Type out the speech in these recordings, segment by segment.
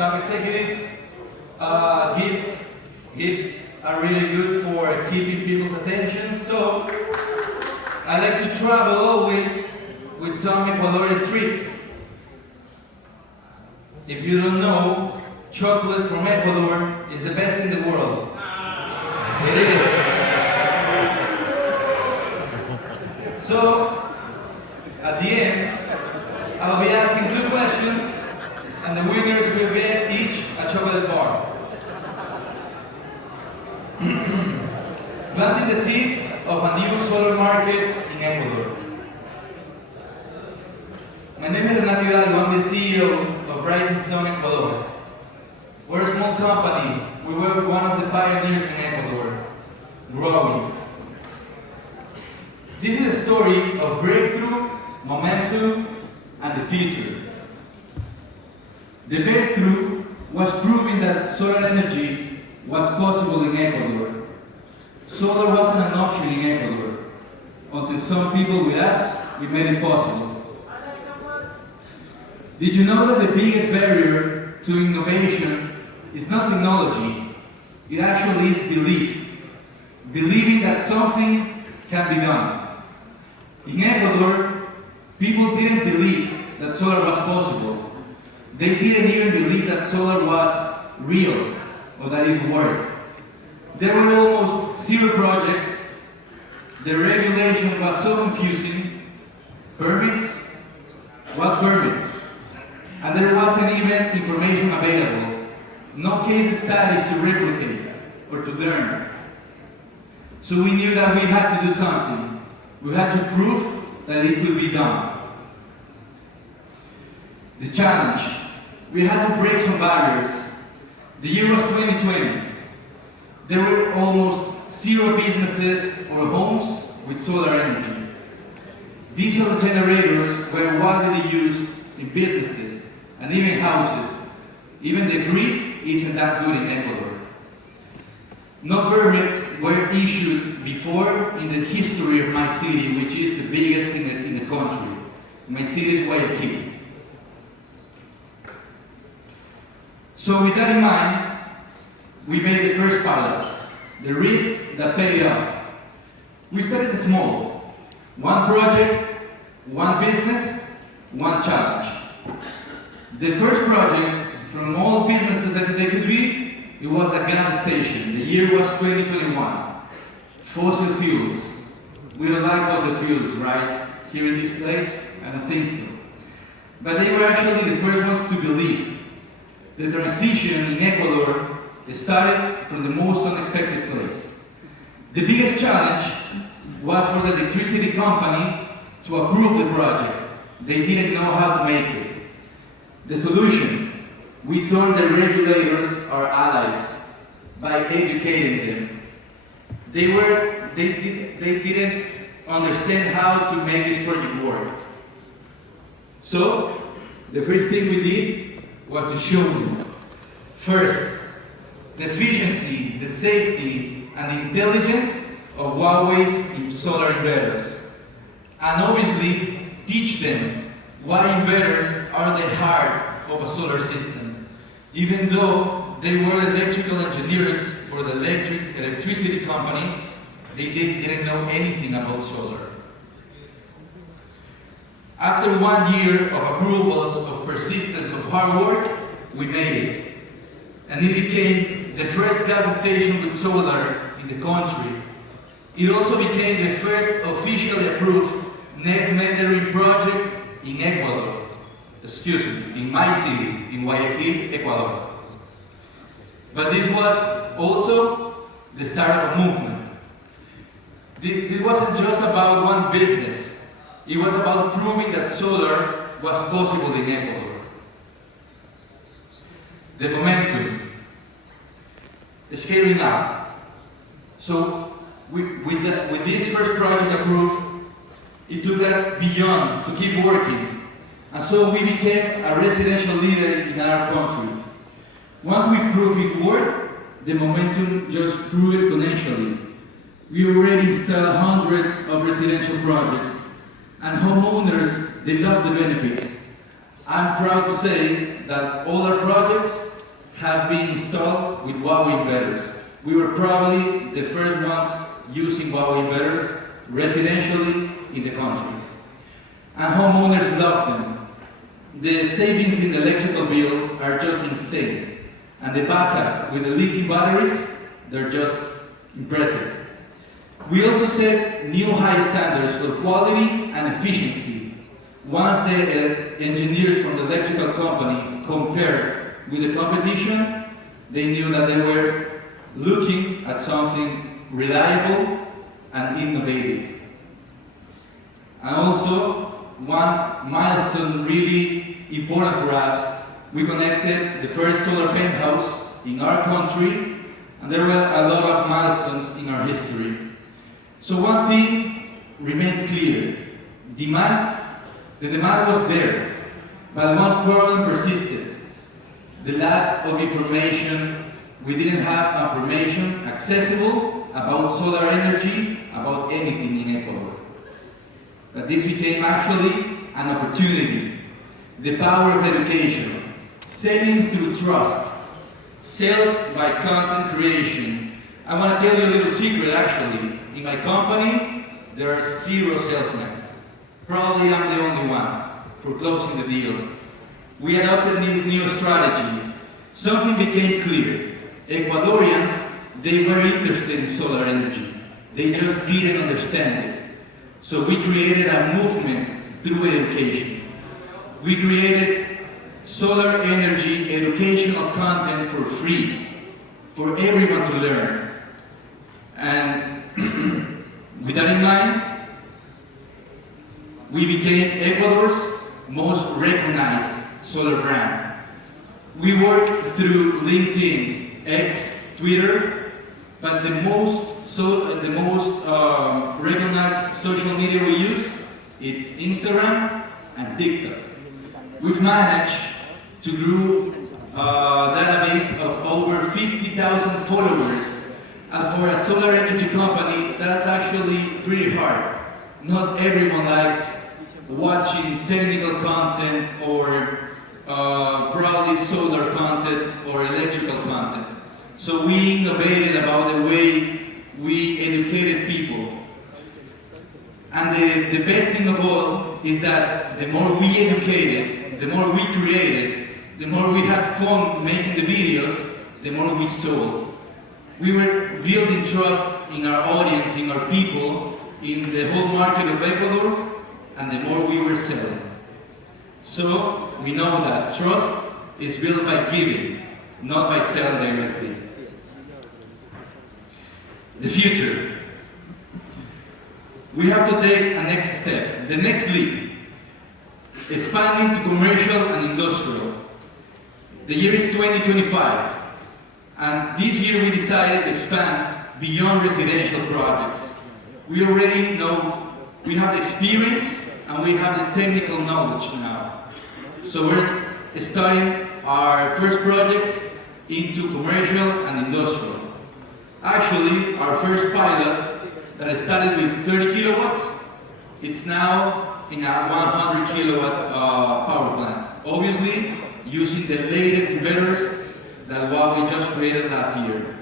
top executives. Gifts are really good for keeping people's attention. So I like to travel always with some Ecuadorian treats. If you don't know, chocolate from Ecuador is the best in the world. It is. So, at the end, I'll be asking 2 questions, and the winners will get each a chocolate bar. Planting the seeds of a new solar market in Ecuador. My name is Renato. I'm the CEO of Sun Ecuador. We're a small company. We were one of the pioneers in Ecuador, growing. This is a story of breakthrough, momentum, and the future. The breakthrough was proving that solar energy was possible in Ecuador. Solar wasn't an option in Ecuador. Until some people with us, we made it possible. Did you know that the biggest barrier to innovation is not technology? It actually is belief. Believing that something can be done. In Ecuador, people didn't believe that solar was possible. They didn't even believe that solar was real or that it worked. There were almost 0 projects. The regulation was so confusing. Permits? What permits? And there wasn't even information available. No case studies to replicate or to learn. So we knew that we had to do something. We had to prove that it could be done. The challenge. We had to break some barriers. The year was 2020. There were almost 0 businesses or homes with solar energy. Diesel generators were widely used in businesses and even houses. Even the grid isn't that good in Ecuador. No permits were issued before in the history of my city, which is the biggest in the country. My city is Guayaquil. So with that in mind, we made the first pilot, the risk that paid off. We started small. 1 project, 1 business, 1 challenge. The first project, from all businesses that they could be, it was a gas station. The year was 2021. Fossil fuels. We don't like fossil fuels, right? Here in this place? I don't think so. But they were actually the first ones to believe. The transition in Ecuador started from the most unexpected place. The biggest challenge was for the electricity company to approve the project. They didn't know how to make it. The solution, we turned the regulators our allies by educating them. They didn't understand how to make this project work. So, the first thing we did was to show them. First, the efficiency, the safety, and the intelligence of Huawei's solar inverters. And obviously, teach them why inverters are the heart of a solar system. Even though they were electrical engineers for the electricity company, they didn't know anything about solar. After 1 year of approvals, of persistence, of hard work, we made it. And it became the first gas station with solar in the country. It also became the first officially approved net metering project in Ecuador. In my city, in Guayaquil, Ecuador. But this was also the start of a movement. This wasn't just about 1 business. It was about proving that solar was possible in Ecuador. The momentum, scaling up. So with this first project approved, it took us beyond to keep working. And so we became a residential leader in our country. Once we proved it worked, the momentum just grew exponentially. We already installed hundreds of residential projects, and homeowners, they love the benefits. I'm proud to say that all our projects have been installed with Huawei inverters. We were probably the first ones using Huawei inverters residentially in the country. And homeowners love them. The savings in the electrical bill are just insane. And the backup with the lithium batteries, they're just impressive. We also set new high standards for quality and efficiency. Once the engineers from the electrical company compared with the competition, they knew that they were looking at something reliable and innovative. And also, one milestone really important for us, we connected the first solar penthouse in our country, and there were a lot of milestones in our history. So one thing remained clear. The demand was there, but one problem persisted. The lack of information. We didn't have information accessible about solar energy, about anything in Ecuador. But this became actually an opportunity. The power of education, selling through trust, sales by content creation. I want to tell you a little secret actually. In my company, there are 0 salesmen. Probably I'm the only one for closing the deal. We adopted this new strategy. Something became clear. Ecuadorians, they were interested in solar energy. They just didn't understand it. So we created a movement through education. We created solar energy educational content for free, for everyone to learn. And with that in mind, we became Ecuador's most recognized solar brand. We work through LinkedIn, X, Twitter, but the most recognized social media we use, it's Instagram and TikTok. We've managed to grow a database of over 50,000 followers, and for a solar energy company, that's actually pretty hard. Not everyone likes watching technical content or probably solar content or electrical content. So we innovated about the way we educated people. And the best thing of all is that the more we educated, the more we created, the more we had fun making the videos, the more we sold. We were building trust in our audience, in our people, in the whole market of Ecuador, and the more we were selling. So we know that trust is built by giving, not by selling directly. The future. We have to take a next step, the next leap, expanding to commercial and industrial. The year is 2025, and this year we decided to expand beyond residential projects. We already know, we have the experience and we have the technical knowledge now. So we're starting our first projects into commercial and industrial. Actually, our first pilot that started with 30 kilowatts, it's now in a 100 kilowatt power plant. Obviously, using the latest inverters that Huawei just created last year.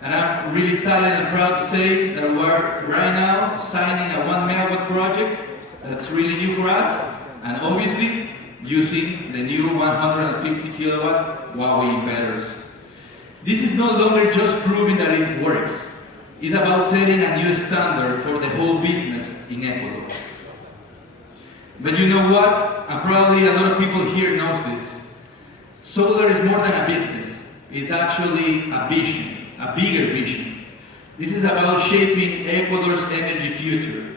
And I'm really excited and proud to say that we're right now signing a 1 megawatt project that's really new for us, and obviously using the new 150 kilowatt Huawei inverters. This is no longer just proving that it works. It's about setting a new standard for the whole business in Ecuador. But you know what? And probably a lot of people here knows this. Solar is more than a business. It's actually a vision, a bigger vision. This is about shaping Ecuador's energy future.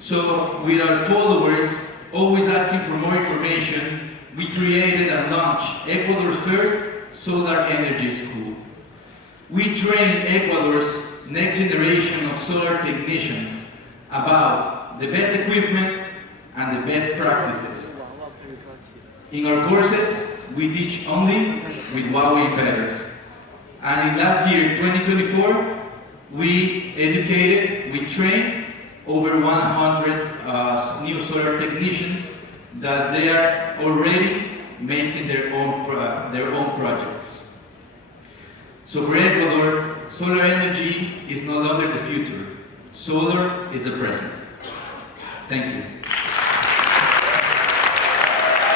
So with our followers always asking for more information, we created and launched Ecuador's first solar energy school. We train Ecuador's next generation of solar technicians about the best equipment and the best practices. In our courses, we teach only with Huawei inverters. And in last year, 2024, we educated, we trained over 100 new solar technicians that they are already making their own projects. So for Ecuador, solar energy is no longer the future. Solar is the present. Thank you.